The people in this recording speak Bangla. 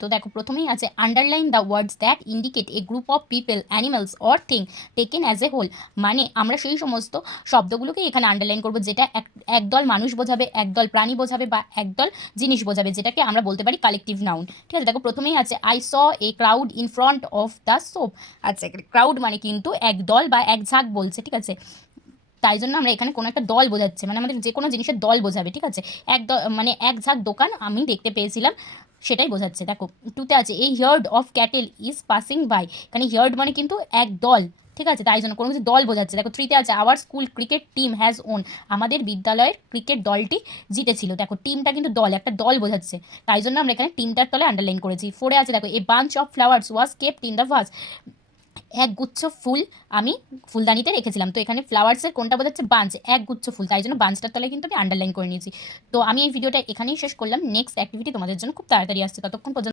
তো দেখো প্রথমেই আছে underline the words that indicate a group of people animals or thing taken as a whole. মানে আমরা সেই সমস্ত শব্দগুলোকে এখানে আন্ডারলাইন করবো যেটা একদল মানুষ বোঝাবে, একদল প্রাণী বোঝাবে বা একদল জিনিস বোঝাবে, যেটাকে আমরা বলতে পারি কালেকটিভ নাউন। ঠিক আছে, দেখো প্রথমেই আছে I saw a crowd in front of the soap. আচ্ছা, ক্রাউড মানে কিন্তু এক দল বা এক ঝাঁক বলছে। ঠিক আছে, তাই জন্য আমরা এখানে কোনো একটা দল বোঝাচ্ছে, মানে আমাদের যে কোনো জিনিসের দল বোঝাবে। ঠিক আছে, মানে এক ঝাঁক দোকান আমি দেখতে পেয়েছিলাম, সেটাই বোঝাচ্ছে। দেখো টুতে আছে এই herd of cattle is passing by. এখানে হিয়ার্ড মানে কিন্তু এক দল। ঠিক আছে, তাই জন্য কোনো কিছু দল বোঝাচ্ছে। দেখো থ্রিতে আছে our school cricket team has won. আমাদের বিদ্যালয়ের ক্রিকেট দলটি জিতেছিল। দেখো টিমটা কিন্তু দল, একটা দল বোঝাচ্ছে, তাই জন্য আমরা এখানে টিমটার তলে আন্ডারলাইন করেছি। ফোরে আছে দেখো a bunch of flowers was kept in the vase. এক গুচ্ছ ফুল আমি ফুলদানিতে রেখেছিলাম। তো এখানে ফ্লাওয়ার্সের কোনটা বোঝাচ্ছে? বাঞ্চ, এক গুচ্ছ ফুল, তাই জন্য বাঞ্চটার তলায় কিন্তু আমি আন্ডারলাইন করে নিয়েছি। তো আমি এই ভিডিওটা এখানেই শেষ করলাম। নেক্সট অ্যাক্টিভিটি তোমাদের জন্য খুব তাড়াতাড়ি আসছে, ততক্ষণ পর্যন্ত